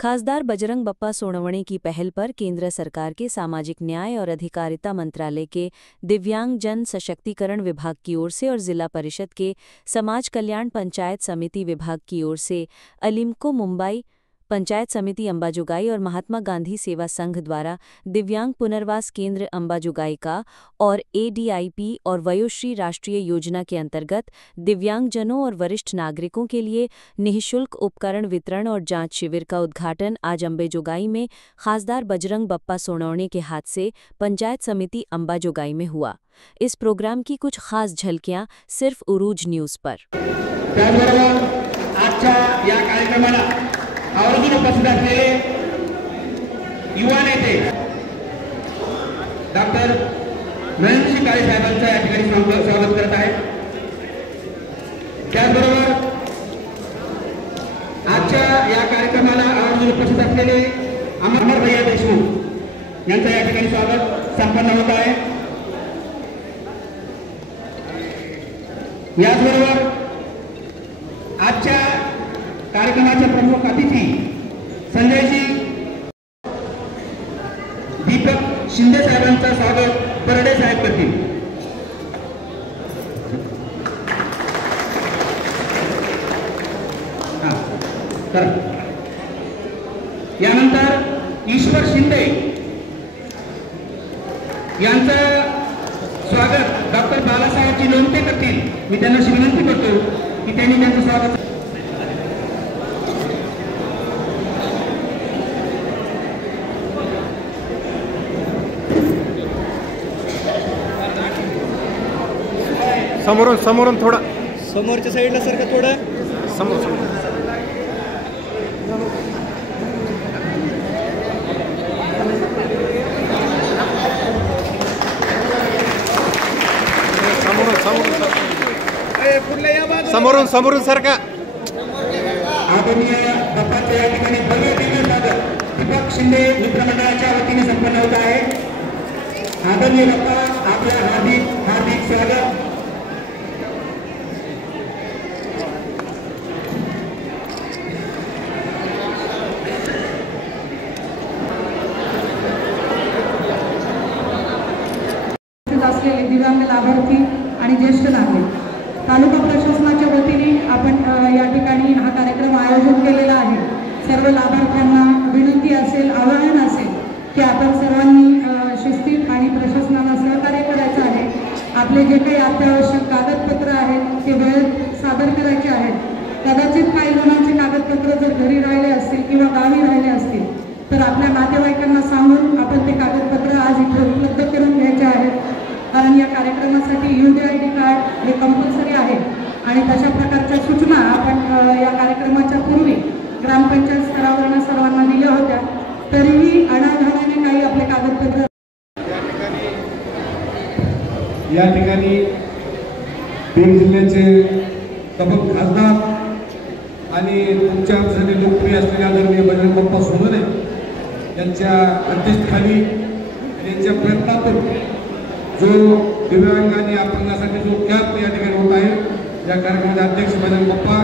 खासदार बजरंग बप्पा सोनवणे की पहल पर केंद्र सरकार के सामाजिक न्याय और अधिकारिता मंत्रालय के दिव्यांग जन सशक्तिकरण विभाग की ओर से और जिला परिषद के समाज कल्याण पंचायत समिति विभाग की ओर से अलिम्को मुंबई पंचायत समिति अंबाजुगाई और महात्मा गांधी सेवा संघ द्वारा दिव्यांग पुनर्वास केंद्र अंबाजुगाई का और ADIP और वयोश्री राष्ट्रीय योजना के अंतर्गत दिव्यांगजनों और वरिष्ठ नागरिकों के लिए निःशुल्क उपकरण वितरण और जांच शिविर का उद्घाटन आज अंबाजुगाई में खासदार बजरंग बप्पा सोनवणे के हाथ से पंचायत समिति अंबाजुगाई में हुआ। इस प्रोग्राम की कुछ खास झलकियां सिर्फ उरूज न्यूज पर। आवर्जून उपस्थित असलेले युवा नेते डॉक्टर नरेंद्र काळे साहेबांचं या ठिकाणी स्वागत करत आहे। त्याचबरोबर आजच्या या कार्यक्रमाला आवर्जून उपस्थित असलेले अमर भैया देशमुख यांचं या ठिकाणी स्वागत संपन्न होत आहे। याचबरोबर आजच्या कार्यक्रमाचे प्रमुख अतिथी संजयजी दीपक शिंदे साहेबांचं स्वागत परडे साहेब करतील। यानंतर ईश्वर शिंदे यांचं स्वागत डॉक्टर बालासाहेबजी लोणते करतील। मी त्यांना विनंती करतो की त्यांनी त्यांचं स्वागत समोरून थोड़ा समोरच्या साईडला सरका थोड़ा समोर समोरून सरका। आदरणीय बाप्पाच्या या ठिकाणी भव्य दिव्य स्वागत दीपक शिंदे मित्रमंडळाच्या वतीने संपन्न होत आहे। आदरणीय बाप्पा आपल्या हार्दिक स्वागत। असलेले दिव्यांग लाभार्थी आणि ज्येष्ठ नागरिक तालुका प्रशासनाच्या वतीने आपण या ठिकाणी हा कार्यक्रम आयोजित केलेला आहे। सर्व लाभार्थ्यांना विनंती असेल, आवाहन असेल की आपण सर्वांनी शिस्तीत आणि प्रशासनाला सहकार्य करायचं आहे। आपले जे काही अत्यावश्यक कागदपत्र आहेत ते वेळेत सादर करायचे आहेत। कदाचित काही जणांचे कागदपत्र जर घरी राहिले असतील किंवा गावी राहिले असतील तर आपल्या नातेवाईकांना सांगून आपण ते कागदपत्र आज इथे उपलब्ध करून घ्यायचे आहेत। कारण या कार्यक्रमासाठी UDID कार्ड हे कंपल्सरी आहे आणि तशा प्रकारच्या सूचना आपण या कार्यक्रमाच्या पूर्वी ग्रामपंचायत स्तरावरून सर्वांना दिल्या होत्या, तरीही अनाधाराने काही आपले कागदपत्र या ठिकाणी बीड जिल्ह्याचे प्रमुख खासदार आणि तुमच्यासाठी लोकप्रिय असलेले आदरणीय बजरंग बप्पा सोनवणे यांच्या अध्यक्षतेखाली यांच्या प्रयत्नातून जो दिव्यांग आणि अपंगासाठी जो कॅम्प या ठिकाणी होत आहे, या कार्यक्रमाचे अध्यक्ष बजरंग बप्पा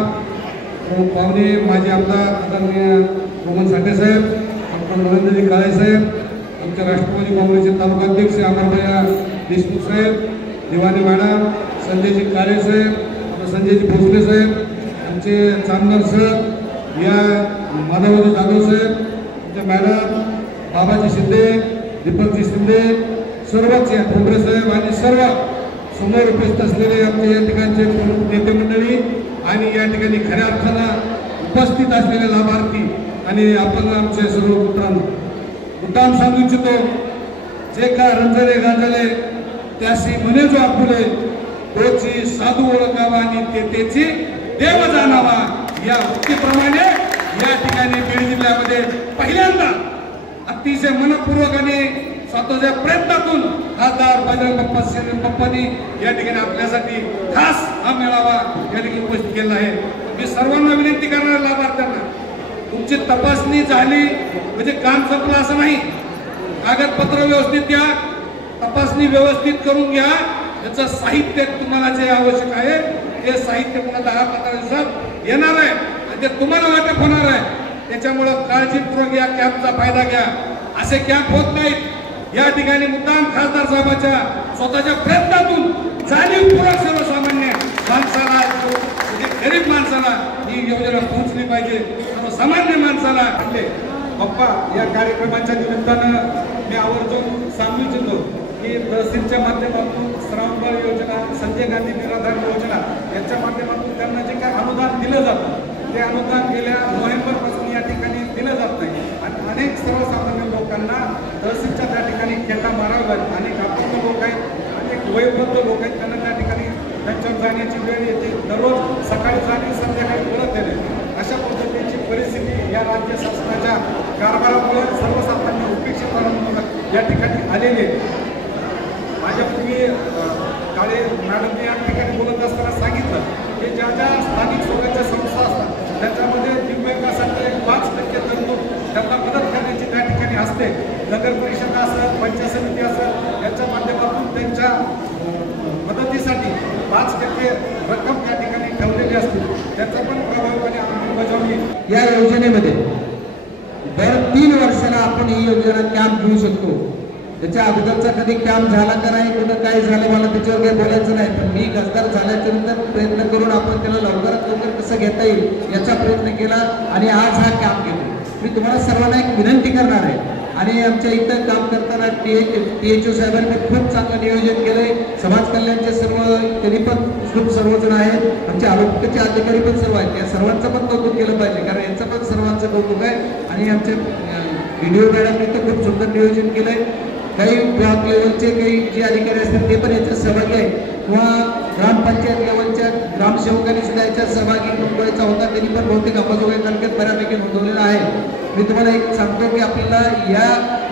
पाहुणे माजी आमदार आदरणीय मोहन साठे साहेब, डॉक्टर नरेंद्रजी काळे साहेब, आमच्या राष्ट्रवादी काँग्रेसचे तालुका अध्यक्ष अमरभैया देशमुख साहेब, दिवाणी मॅडम, संजयजी काळे साहेब, संजयजी भोसले साहेब, आमचे चांदर सर, या माधवजी जाधव साहेब, आमच्या मॅडम बाबाजी शिंदे, दीपकजी शिंदे, सर्वच या ठोंबरे साहेब आणि सर्व समोर उपस्थित असलेले आमचे या ठिकाणचे नेते मंडळी आणि या ठिकाणी खऱ्या अर्थानं उपस्थित असलेले लाभार्थी आणि आपण आमचे सर्व मित्रांनो, मुद्दाम सांगू इच्छितो, जे का रंजले गांजले त्यासी म्हणे जो आपुले तोची साधू ओळखावा आणि तेची देव जाणावा, या उक्तीप्रमाणे या ठिकाणी बीड जिल्ह्यामध्ये पहिल्यांदा अतिशय मनपूर्वकाने स्वतःच्या प्रयत्नातून खासदार बजरंग बप्पांनी या ठिकाणी आपल्यासाठी खास हा मेळावा या ठिकाणी उपस्थित केला आहे। मी सर्वांना विनंती करणार लाभार्थ्यांना, तुमची तपासणी झाली म्हणजे काम संपलं असं नाही। कागदपत्र व्यवस्थित द्या, तपासणी व्यवस्थित करून घ्या। याचं साहित्य तुम्हाला जे आवश्यक आहे ते साहित्य पुन्हा 10-15 दिवसात येणार आहे आणि ते तुम्हाला वाटप होणार आहे। त्याच्यामुळं काळजीपूर्वक या कॅम्पचा फायदा घ्या. असे कॅम्प होत नाहीत. या ठिकाणी मुद्दाम खासदार साहेबांच्या स्वतःच्या प्रयत्नातून जाणीवपूर्वक सर्वसामान्य माणसाला, गरीब माणसाला ही योजना पोहोचली पाहिजे. सर्वसामान्य माणसाला आणले. पप्पा, या कार्यक्रमाच्या निमित्तानं मी आवर्जून सांगू इच्छितो की तहसीलच्या माध्यमातून श्रावणबाळ योजना, संजय गांधी निराधार योजना यांच्या माध्यमातून त्यांना जे काही अनुदान दिलं जातं ते अनुदान गेल्या नोव्हेंबरपासून या ठिकाणी दिलं जात नाही. आणि अनेक सर्वसामान्य लोकांना तहसीलच्या त्या ठिकाणी खेटा मारावा लागतो. अनेक अपंग लोक आहेत, अनेक वयोवृद्ध लोक आहेत, त्यांना त्या ठिकाणी त्यांच्यावर जाण्याची वेळ येते. दररोज सकाळी जाणे, संध्याकाळी परत येणे, अशा पद्धतीची परिस्थिती या राज्य शासनाच्या कारभारामुळे सर्वसामान्य उपेक्षित या ठिकाणी आलेले. माझ्यापूर्वी काळे मॅडमने या ठिकाणी बोलत असताना सांगितलं की ज्या ज्या स्थानिक स्वराज्य संस्था असतात त्याच्यामध्ये दिव्यांगासाठी 5% तरतूद त्यांना मदत करण्याची त्या ठिकाणी असते. नगर परिषद असेल, पंचायत समिती असेल, यांच्या माध्यमातून त्यांच्या मदतीसाठी 5% रक्कम त्या ठिकाणी ठेवलेली असते. त्याचा पण प्रभावीपणे अंमलबजावणी या योजनेमध्ये दर 3 वर्षाला आपण ही योजना कॅम्प घेऊ शकतो. त्याच्या अगोदरचा कधी कॅम्प झाला का नाही, कुठं काय झालं मला त्याच्यावर काही बोलायचं नाही. पण मी खासदार झाल्याच्या नंतर प्रयत्न करून आपण त्याला लवकरात लवकर कसं घेता येईल याचा प्रयत्न केला आणि आज हा कॅम्प घेतो. मी तुम्हाला सर्वांना एक विनंती करणार आहे. आणि आमच्या इथं काम करताना THO साहेबांनी खूप चांगलं नियोजन केलंय. समाज कल्याणचे सर्व त्यांनी पण खूप सर्वजण आहेत. आमचे आरोग्याचे अधिकारी पण सर्व आहेत. या सर्वांचं पण कौतुक केलं पाहिजे, कारण यांचं पण सर्वांचं कौतुक आहे. आणि आमचे व्हिडिओ मॅडमने तर खूप सुंदर नियोजन केलंय. काही ब्लॉक लेवलचे काही जे अधिकारी असतात ते पण याच्यात सहभागी आहे, किंवा ग्रामपंचायत लेवलच्या ग्रामसेवकांनी सुद्धा याच्यात सहभागी नोंदवायचा होता. त्यांनी पण बहुतेक अंबाजोगाई तालुक्यात बऱ्यापैकी नोंदवलेला आहे. मी तुम्हाला एक सांगतो की आपल्याला या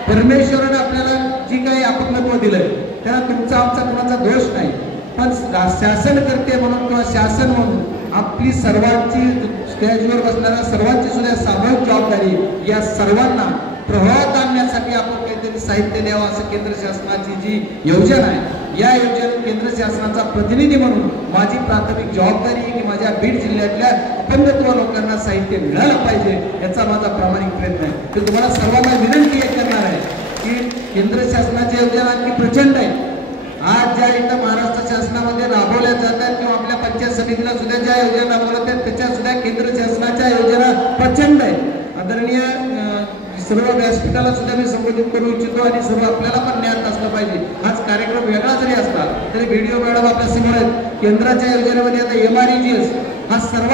परमेश्वरानं आपल्याला जी काही अपंगत्व दिलंय त्याला तुमचा आमचा कोणाचा दोष नाही. पण शासन करते म्हणून किंवा शासन म्हणून आपली सर्वांची, स्टेजवर बसणाऱ्या सर्वांची सुद्धा सामूहिक जबाबदारी या सर्वांना प्रभावात आणण्यासाठी आपण काहीतरी साहित्य द्यावं, असं केंद्र शासनाची जी योजना आहे, या योजनेत केंद्र शासनाचा प्रतिनिधी म्हणून माझी प्राथमिक जबाबदारी आहे की माझ्या बीड जिल्ह्यातल्या अपंगत्व लोकांना साहित्य मिळालं पाहिजे, याचा माझा प्रामाणिक प्रयत्न आहे. तर तुम्हाला सर्वांना विनंती करणार आहे की केंद्र शासनाची योजना आणखी प्रचंड आहे. आज ज्या इथं महाराष्ट्र शासनामध्ये राबवल्या जातात किंवा आपल्या पंचायत समितीला सुद्धा ज्या योजना राबवल्या आहेत त्याच्या सुद्धा केंद्र शासनाच्या योजना प्रचंड आहेत. आदरणीय सर्व व्यासपीठाला सुद्धा मी संबोधित करू इच्छितो आणि सर्व आपल्याला पण ज्ञात असलं पाहिजे. हाच कार्यक्रम वेगळा जरी असला तरी व्हिडिओ मॅडम आपल्या समोर आहेत. केंद्राच्या योजनेमध्ये आता MREGS हा सर्व